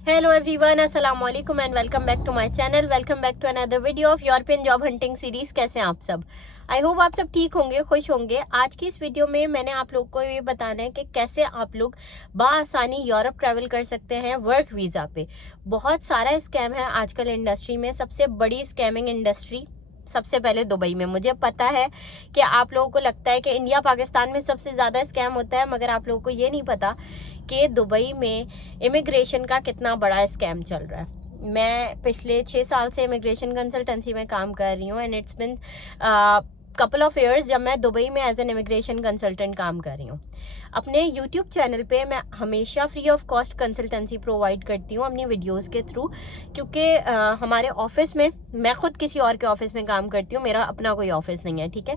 Hello everyone, अस्सलाम वालेकुम and welcome back to my channel. Welcome back to another video of European job hunting series. कैसे हैं आप सब? आई होप आप सब ठीक होंगे, खुश होंगे। आज की इस वीडियो में मैंने आप लोग को ये बताना है कि कैसे आप लोग बआसानी यूरोप ट्रैवल कर सकते हैं वर्क वीज़ा पे। बहुत सारा स्कैम है आजकल इंडस्ट्री में। सबसे बड़ी स्कैमिंग इंडस्ट्री सबसे पहले दुबई में। मुझे पता है कि आप लोगों को लगता है कि इंडिया पाकिस्तान में सबसे ज़्यादा स्कैम होता है, मगर आप लोगों को ये नहीं पता कि दुबई में इमिग्रेशन का कितना बड़ा स्कैम चल रहा है। मैं पिछले 6 साल से इमिग्रेशन कंसल्टेंसी में काम कर रही हूँ and it's been couple of years जब मैं दुबई में एज एन इमिग्रेशन कंसल्टेंट काम कर रही हूँ। अपने यूट्यूब चैनल पे मैं हमेशा free of cost consultancy provide करती हूँ अपनी वीडियोस के थ्रू, क्योंकि हमारे ऑफिस में, मैं खुद किसी और के ऑफिस में काम करती हूँ, मेरा अपना कोई ऑफिस नहीं है, ठीक है।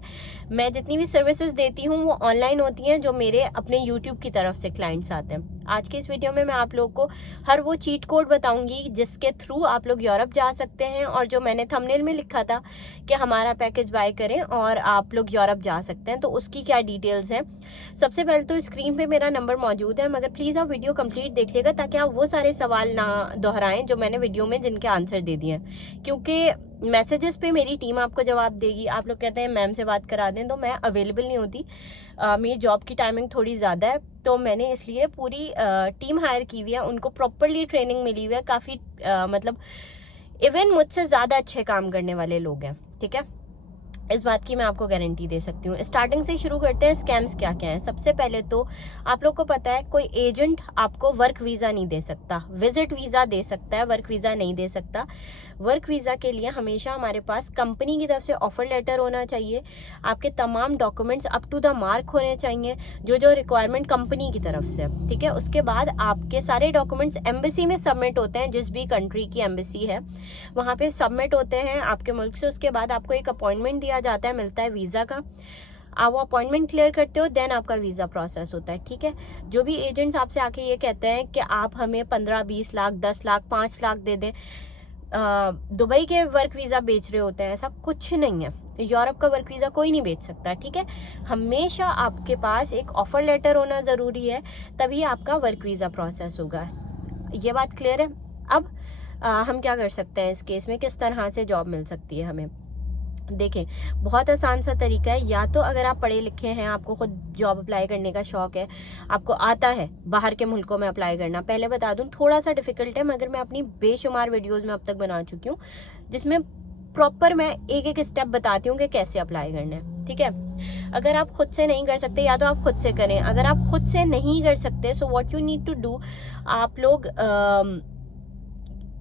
मैं जितनी भी सर्विसेज देती हूँ वो ऑनलाइन होती हैं जो मेरे अपने यूट्यूब की तरफ से क्लाइंट्स आते हैं। आज की इस वीडियो में मैं आप लोग को हर वो चीट कोड बताऊंगी जिसके थ्रू आप लोग यूरोप जा सकते हैं, और जो मैंने थंबनेल में लिखा था कि हमारा पैकेज बाय करें और आप लोग यूरोप जा सकते हैं, तो उसकी क्या डिटेल्स हैं। सबसे पहले तो स्क्रीन पे मेरा नंबर मौजूद है, मगर प्लीज़ आप वीडियो कंप्लीट देखिएगा ताकि आप वो सारे सवाल ना दोहराएं जो मैंने वीडियो में जिनके आंसर दे दिए हैं, क्योंकि मैसेजेस पे मेरी टीम आपको जवाब देगी। आप लोग कहते हैं मैम से बात करा दें, तो मैं अवेलेबल नहीं होती। मेरी जॉब की टाइमिंग थोड़ी ज़्यादा है, तो मैंने इसलिए पूरी टीम हायर की हुई है, उनको प्रॉपरली ट्रेनिंग मिली हुई है। काफ़ी मतलब इवन मुझसे ज़्यादा अच्छे काम करने वाले लोग हैं, ठीक है। इस बात की मैं आपको गारंटी दे सकती हूँ। स्टार्टिंग से शुरू करते हैं, स्कैम्स क्या क्या हैं। सबसे पहले तो आप लोग को पता है कोई एजेंट आपको वर्क वीज़ा नहीं दे सकता। विजिट वीज़ा दे सकता है, वर्क वीज़ा नहीं दे सकता। वर्क वीज़ा के लिए हमेशा हमारे पास कंपनी की तरफ से ऑफर लेटर होना चाहिए, आपके तमाम documents up to the mark होने चाहिए, जो जो रिक्वायरमेंट कंपनी की तरफ से, ठीक है। उसके बाद आपके सारे डॉक्यूमेंट्स एम्बेसी में सबमिट होते हैं, जिस भी कंट्री की एम्बेसी है वहाँ पे सबमिट होते हैं आपके मुल्क से। उसके बाद आपको एक अपॉइंटमेंट दिया जाता है, मिलता है वीज़ा का। आप वो अपॉइंटमेंट क्लियर करते हो, देन आपका वीज़ा प्रोसेस होता है, ठीक है। जो भी एजेंट्स आपसे आके ये कहते हैं कि आप हमें 15-20 लाख, 10 लाख, 5 लाख दे दें, दुबई के वर्क वीज़ा बेच रहे होते हैं, ऐसा कुछ नहीं है। यूरोप का वर्क वीज़ा कोई नहीं बेच सकता, ठीक है। हमेशा आपके पास एक ऑफर लेटर होना ज़रूरी है, तभी आपका वर्क वीज़ा प्रोसेस होगा। ये बात क्लियर है। अब हम क्या कर सकते हैं इस केस में, किस तरह से जॉब मिल सकती है हमें। देखें, बहुत आसान सा तरीका है। या तो अगर आप पढ़े लिखे हैं, आपको खुद जॉब अप्लाई करने का शौक है, आपको आता है बाहर के मुल्कों में अप्लाई करना। पहले बता दूं थोड़ा सा डिफिकल्ट है, मगर मैं अपनी बेशुमार वीडियोस में अब तक बना चुकी हूँ जिसमें प्रॉपर मैं एक एक स्टेप बताती हूँ कि कैसे अप्लाई करना है, ठीक है। अगर आप खुद से नहीं कर सकते, या तो आप खुद से करें। अगर आप खुद से नहीं कर सकते, so what you need to do, आप लोग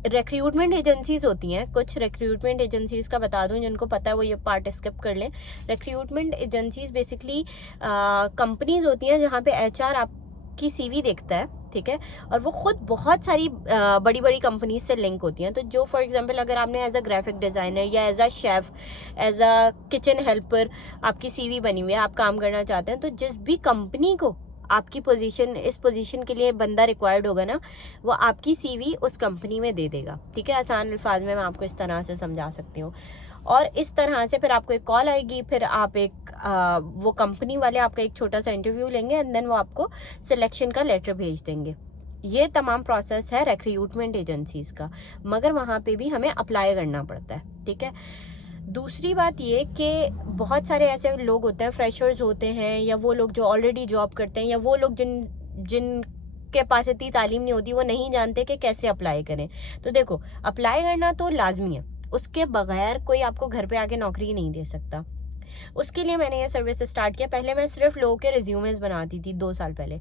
रिक्रूटमेंट एजेंसीज होती हैं, कुछ रिक्रूटमेंट एजेंसीज का बता दूं, जिनको पता है वो ये पार्ट स्किप कर लें। रिक्रूटमेंट एजेंसीज बेसिकली कंपनीज होती हैं जहाँ पे एचआर आपकी सीवी देखता है, ठीक है, और वो खुद बहुत सारी बड़ी बड़ी कंपनीज से लिंक होती हैं। तो जो फॉर एग्जांपल अगर आपने एज अ ग्राफिक डिज़ाइनर या as a chef, as a kitchen helper आपकी सीवी बनी हुई है, आप काम करना चाहते हैं, तो जिस भी कंपनी को आपकी पोजीशन, इस पोजीशन के लिए बंदा रिक्वायर्ड होगा ना, वो आपकी सीवी उस कंपनी में दे देगा, ठीक है। आसान अल्फाज में मैं आपको इस तरह से समझा सकती हूँ। और इस तरह से फिर आपको एक कॉल आएगी, फिर आप वो कंपनी वाले आपका एक छोटा सा इंटरव्यू लेंगे एंड देन वो आपको सिलेक्शन का लेटर भेज देंगे। ये तमाम प्रोसेस है रिक्रूटमेंट एजेंसीज का, मगर वहाँ पे भी हमें अप्लाई करना पड़ता है, ठीक है। दूसरी बात ये कि बहुत सारे ऐसे लोग होते हैं, फ्रेशर्स होते हैं, या वो लोग जो ऑलरेडी जॉब करते हैं, या वो लोग जिनके पास इतनी तालीम नहीं होती, वो नहीं जानते कि कैसे अप्लाई करें। तो देखो, अप्लाई करना तो लाजमी है, उसके बगैर कोई आपको घर पे आके नौकरी नहीं दे सकता। उसके लिए मैंने ये सर्विस स्टार्ट किया। पहले मैं सिर्फ लोगों के रिज्यूमेस बनाती थी, 2 साल पहले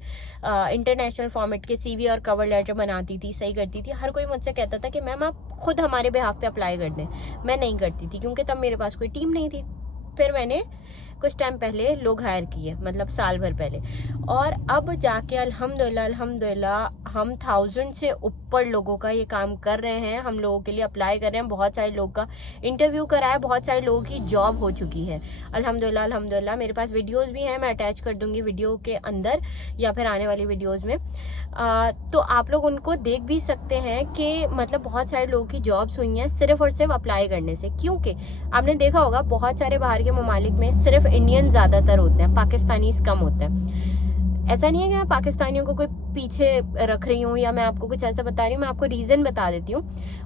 इंटरनेशनल फॉर्मेट के सीवी और कवर लेटर बनाती थी, सही करती थी। हर कोई मुझसे कहता था कि मैम आप खुद हमारे बिहाफ पे अप्लाई कर दें। मैं नहीं करती थी क्योंकि तब मेरे पास कोई टीम नहीं थी। फिर मैंने कुछ टाइम पहले लोग हायर किए, मतलब साल भर पहले, और अब जाके अल्हम्दुलिल्लाह हम 1000 से ऊपर लोगों का ये काम कर रहे हैं। हम लोगों के लिए अप्लाई कर रहे हैं, बहुत सारे लोगों का इंटरव्यू कराया, बहुत सारे लोगों की जॉब हो चुकी है अल्हम्दुलिल्लाह। मेरे पास वीडियोस भी हैं, मैं अटैच कर दूंगी वीडियो के अंदर या फिर आने वाली वीडियोस में। तो आप लोग उनको देख भी सकते हैं कि मतलब बहुत सारे लोगों की जॉब्स हुई हैं सिर्फ और सिर्फ अप्लाई करने से। क्योंकि आपने देखा होगा बहुत सारे बाहर के ममालिक में सिर्फ इंडियन ज़्यादातर होते हैं, पाकिस्तानीज कम होते हैं। ऐसा नहीं है कि मैं पाकिस्तानियों को कोई पीछे रख रही हूँ या मैं आपको कुछ ऐसा बता रही हूँ, मैं आपको रीज़न बता देती हूँ।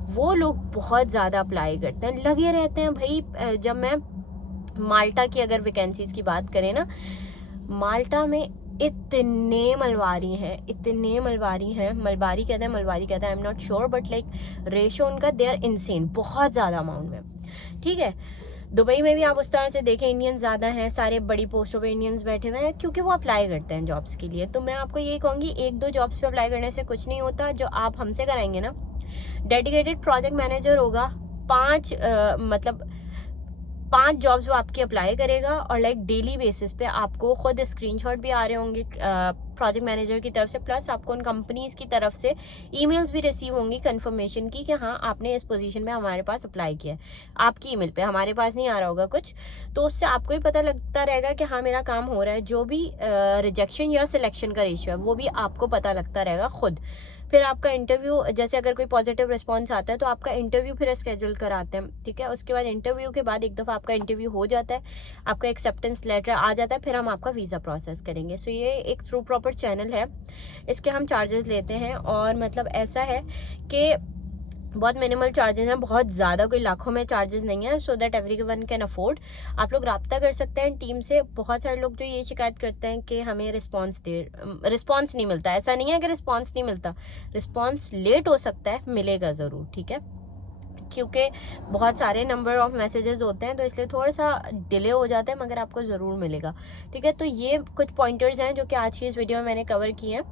वो लोग बहुत ज़्यादा अप्लाई करते हैं, लगे रहते हैं भाई। जब मैं माल्टा की अगर वैकेंसीज की बात करें ना, माल्टा में इतने मलबारी हैं, इतने मलबारी हैं, मलबारी कहते हैं, I am not sure, but like ratio उनका दे आर इनसेन, बहुत ज़्यादा अमाउंट में, ठीक है। दुबई में भी आप उस तरह से देखें, इंडियंस ज़्यादा हैं, सारे बड़ी पोस्टों पे इंडियंस बैठे हुए हैं, क्योंकि वो अप्लाई करते हैं जॉब्स के लिए। तो मैं आपको यही कहूँगी, 1-2 जॉब्स पे अप्लाई करने से कुछ नहीं होता। जो आप हमसे कराएंगे ना, डेडिकेटेड प्रोजेक्ट मैनेजर होगा, 5 जॉब्स वो आपकी अप्लाई करेगा, और लाइक डेली बेसिस पे आपको खुद स्क्रीनशॉट भी आ रहे होंगे प्रोजेक्ट मैनेजर की तरफ से, प्लस आपको उन कंपनीज की तरफ से ईमेल्स भी रिसीव होंगी कंफर्मेशन की कि हाँ आपने इस पोजीशन में हमारे पास अप्लाई किया है। आपकी ईमेल पे, हमारे पास नहीं आ रहा होगा कुछ, तो उससे आपको ही पता लगता रहेगा कि हाँ मेरा काम हो रहा है। जो भी रिजेक्शन या सिलेक्शन का रेशियो है वो भी आपको पता लगता रहेगा खुद। फिर आपका इंटरव्यू, जैसे अगर कोई पॉजिटिव रिस्पॉन्स आता है तो आपका इंटरव्यू फिर स्केड्यूल कराते हैं, ठीक है। उसके बाद इंटरव्यू के बाद एक दफ़ा आपका इंटरव्यू हो जाता है, आपका एक्सेप्टेंस लेटर आ जाता है, फिर हम आपका वीज़ा प्रोसेस करेंगे। सो ये एक थ्रू प्रॉपर चैनल है, इसके हम चार्जेस लेते हैं, और मतलब ऐसा है कि बहुत मिनिमल चार्जेस हैं, बहुत ज़्यादा कोई लाखों में चार्जेस नहीं है, so that everyone can afford. आप लोग रब्ता कर सकते हैं टीम से। बहुत सारे लोग जो ये शिकायत करते हैं कि हमें रिस्पांस नहीं मिलता। ऐसा नहीं है कि रिस्पांस नहीं मिलता, रिस्पांस लेट हो सकता है, मिलेगा ज़रूर, ठीक है, क्योंकि बहुत सारे नंबर ऑफ मैसेजेस होते हैं, तो इसलिए थोड़ा सा डिले हो जाता है, मगर आपको ज़रूर मिलेगा, ठीक है। तो ये कुछ पॉइंटर्स हैं जो कि आज की इस वीडियो में मैंने कवर किए हैं,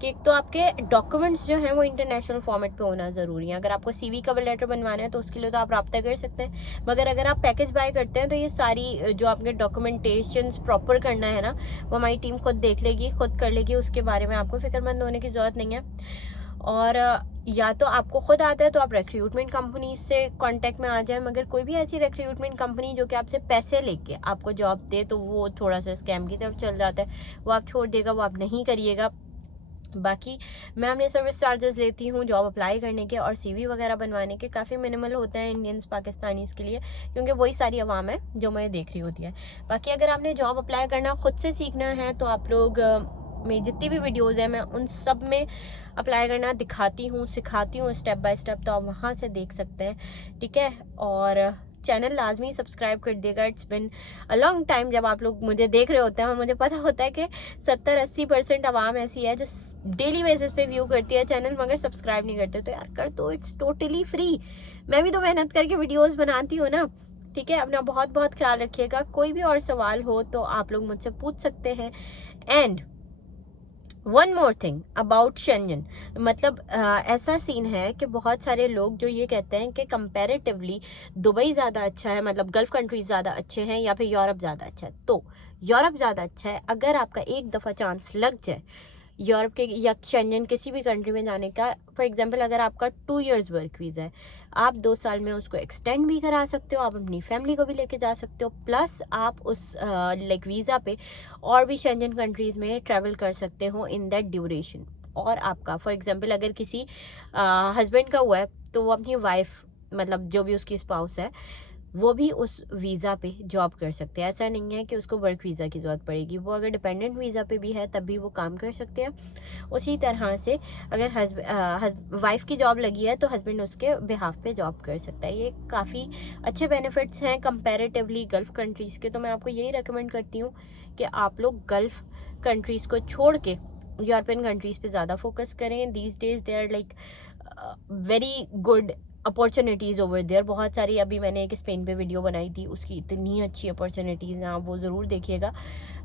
कि एक तो आपके डॉक्यूमेंट्स जो हैं वो इंटरनेशनल फॉर्मेट पे होना ज़रूरी है। अगर आपको CV कवर लेटर बनवाना है तो उसके लिए तो आप रब्ता कर सकते हैं, मगर अगर आप पैकेज बाय करते हैं तो ये सारी जो आपके डॉक्यूमेंटेशन प्रॉपर करना है ना, वो हमारी टीम खुद देख लेगी, खुद कर लेगी, उसके बारे में आपको फिक्रमंद होने की ज़रूरत नहीं है। और या तो आपको खुद आता है तो आप रिक्रूटमेंट कंपनी से कांटेक्ट में आ जाए, मगर कोई भी ऐसी रिक्रूटमेंट कंपनी जो कि आपसे पैसे लेके आपको जॉब दे, तो वो थोड़ा सा स्कैम की तरफ चल जाता है, वो आप छोड़ देगा, वो आप नहीं करिएगा। बाकी मैं अपने सर्विस चार्जेस लेती हूँ जॉब अप्लाई करने के और CV वगैरह बनवाने के, काफ़ी मिनिमल होते हैं इंडियंस पाकिस्तानीज़ के लिए, क्योंकि वही सारी आवाम है जो मैं देख रही होती है। बाकी अगर आपने जॉब अप्लाई करना खुद से सीखना है तो आप लोग मेरी जितनी भी वीडियोज़ हैं मैं उन सब में अप्लाई करना दिखाती हूँ, सिखाती हूँ स्टेप बाय स्टेप, तो आप वहाँ से देख सकते हैं, ठीक है। और चैनल लाजमी सब्सक्राइब कर देगा। It's been a long time जब आप लोग मुझे देख रहे होते हैं, और मुझे पता होता है कि 70-80% आवाम ऐसी है जो डेली बेसिस पे व्यू करती है चैनल, मगर सब्सक्राइब नहीं करते। तो यार कर दो, इट्स टोटली फ्री। मैं भी तो मेहनत करके वीडियोज़ बनाती हूँ ना, ठीक है। अपना बहुत बहुत ख्याल रखिएगा। कोई भी और सवाल हो तो आप लोग मुझसे पूछ सकते हैं। And one more thing about Schengen, मतलब ऐसा सीन है कि बहुत सारे लोग जो ये कहते हैं कि कंपैरेटिवली दुबई ज़्यादा अच्छा है, मतलब गल्फ़ कंट्रीज ज़्यादा अच्छे हैं या फिर यूरोप ज़्यादा अच्छा है। तो यूरोप ज़्यादा अच्छा है अगर आपका एक दफ़ा चांस लग जाए यूरोप के या शेंजन किसी भी कंट्री में जाने का। फॉर एग्जांपल अगर आपका 2 इयर्स वर्क वीज़ा है, आप 2 साल में उसको एक्सटेंड भी करा सकते हो, आप अपनी फैमिली को भी लेके जा सकते हो, प्लस आप उस लाइक वीज़ा पे और भी शेंजन कंट्रीज़ में ट्रैवल कर सकते हो इन दैट ड्यूरेशन। और आपका फॉर एग्जांपल अगर किसी हस्बैंड का हुआ है तो वो अपनी वाइफ, मतलब जो भी उसकी स्पाउस है, वो भी उस वीज़ा पे जॉब कर सकते हैं। ऐसा नहीं है कि उसको वर्क वीज़ा की ज़रूरत पड़ेगी, वो अगर डिपेंडेंट वीज़ा पे भी है तब भी वो काम कर सकते हैं। उसी तरह से अगर वाइफ की जॉब लगी है तो हस्बैंड उसके बिहाफ पे जॉब कर सकता है। ये काफ़ी अच्छे बेनिफिट्स हैं कंपैरेटिवली गल्फ़ कंट्रीज़ के। तो मैं आपको यही रेकमेंड करती हूँ कि आप लोग गल्फ़ कंट्रीज़ को छोड़ के यूरोपियन कंट्रीज़ पे ज़्यादा फोकस करें। These days they are like very good opportunities over there. बहुत सारी, अभी मैंने एक स्पेन पे वीडियो बनाई थी, उसकी इतनी अच्छी अपॉर्चुनिटीज़ हैं, आप वो ज़रूर देखिएगा।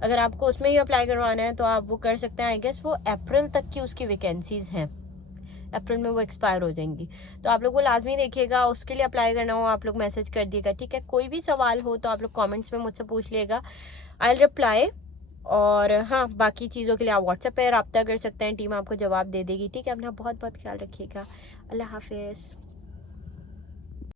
अगर आपको उसमें ही अप्लाई करवाना है तो आप वो कर सकते हैं। आई गेस वो अप्रैल तक की उसकी वैकेंसीज़ हैं, अप्रैल में वो एक्सपायर हो जाएंगी, तो आप लोग वो लाजमी देखिएगा। उसके लिए अप्लाई करना हो आप लोग मैसेज कर दिएगा, ठीक है। कोई भी सवाल हो तो आप लोग कॉमेंट्स में मुझसे पूछ लिएगा, आई विल रिप्लाई। और हाँ, बाकी चीज़ों के लिए आप व्हाट्सएप पे रब्ता कर सकते हैं, टीम आपको जवाब दे देगी, ठीक है। अपना बहुत बहुत ख्याल रखिएगा। अल्लाह हाफिज़।